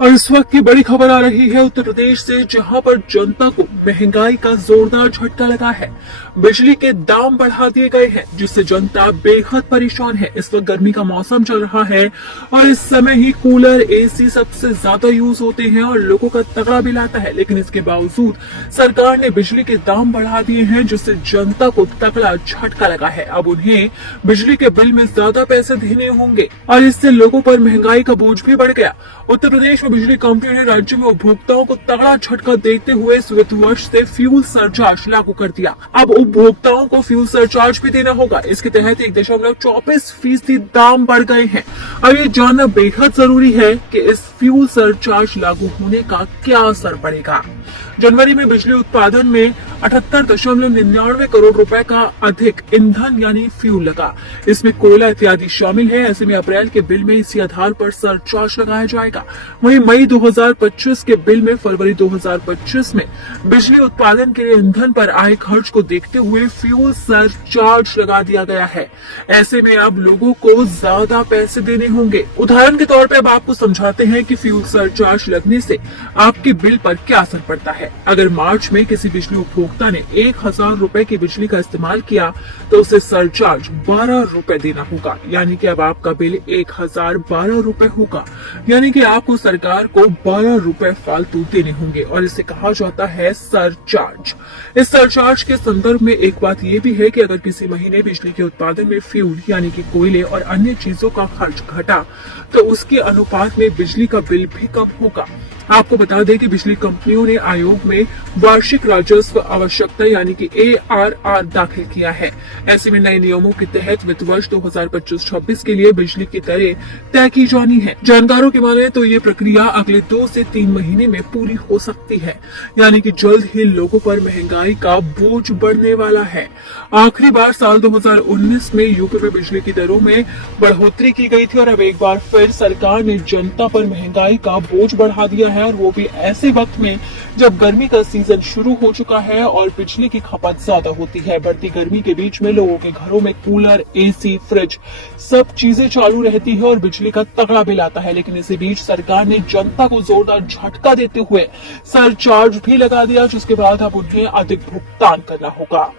और इस वक्त की बड़ी खबर आ रही है उत्तर प्रदेश से, जहां पर जनता को महंगाई का जोरदार झटका लगा है। बिजली के दाम बढ़ा दिए गए हैं, जिससे जनता बेहद परेशान है। इस वक्त गर्मी का मौसम चल रहा है और इस समय ही कूलर, एसी सबसे ज्यादा यूज होते हैं और लोगों का तगड़ा बिल आता है। लेकिन इसके बावजूद सरकार ने बिजली के दाम बढ़ा दिए हैं, जिससे जनता को तगड़ा झटका लगा है। अब उन्हें बिजली के बिल में ज्यादा पैसे देने होंगे और इससे लोगों पर महंगाई का बोझ भी बढ़ गया। उत्तर प्रदेश में बिजली कंपनी ने राज्य में उपभोक्ताओं को तगड़ा झटका देते हुए इस वित्त वर्ष से फ्यूल सरचार्ज लागू कर दिया। अब उपभोक्ताओं को फ्यूल सरचार्ज भी देना होगा। इसके तहत 1.24% दाम बढ़ गए हैं। अब ये जानना बेहद जरूरी है कि इस फ्यूल सरचार्ज लागू होने का क्या असर पड़ेगा। जनवरी में बिजली उत्पादन में 78.99 करोड़ रुपए का अधिक ईंधन यानी फ्यूल लगा। इसमें कोयला इत्यादि शामिल है। ऐसे में अप्रैल के बिल में इसी आधार पर सरचार्ज लगाया जाएगा। वहीं मई 2025 के बिल में फरवरी 2025 में बिजली उत्पादन के लिए ईंधन पर आए खर्च को देखते हुए फ्यूल सरचार्ज लगा दिया गया है। ऐसे में अब लोगों को ज्यादा पैसे देने होंगे। उदाहरण के तौर पर अब आपको समझाते हैं कि फ्यूल सरचार्ज लगने से आपके बिल पर क्या असर पड़ता है। अगर मार्च में किसी बिजली उपभोक्ता ने 1000 रुपए की बिजली का इस्तेमाल किया तो उसे सरचार्ज 12 रुपए देना होगा। यानी कि अब आपका बिल 1012 रुपए होगा। यानी कि आपको सरकार को 12 रुपए फालतू देने होंगे और इसे कहा जाता है सरचार्ज। इस सरचार्ज के संदर्भ में एक बात यह भी है कि अगर किसी महीने बिजली के उत्पादन में फ्यूल यानी कि कोयले और अन्य चीजों का खर्च घटा तो उसके अनुपात में बिजली का बिल भी कम होगा। आपको बता दें कि बिजली कंपनियों ने आयोग में वार्षिक राजस्व आवश्यकता यानी कि ARR दाखिल किया है। ऐसे में नए नियमों के तहत वित्त वर्ष 2025-26 के लिए बिजली की दरें तय की जानी है। जानकारों की माने तो ये प्रक्रिया अगले 2 से 3 महीने में पूरी हो सकती है। यानी कि जल्द ही लोगों पर महंगाई का बोझ बढ़ने वाला है। आखिरी बार साल 2019 में यूपी में बिजली की दरों में बढ़ोतरी की गई थी और अब एक बार फिर सरकार ने जनता पर महंगाई का बोझ बढ़ा दिया है, और वो भी ऐसे वक्त में जब गर्मी का सीजन शुरू हो चुका है और बिजली की खपत ज्यादा होती है। बढ़ती गर्मी के बीच में लोगों के घरों में कूलर, एसी, फ्रिज सब चीजें चालू रहती है और बिजली का तगड़ा बिल आता है। लेकिन इसी बीच सरकार ने जनता को जोरदार झटका देते हुए सरचार्ज भी लगा दिया, जिसके बाद अब उन्हें अधिक भुगतान करना होगा।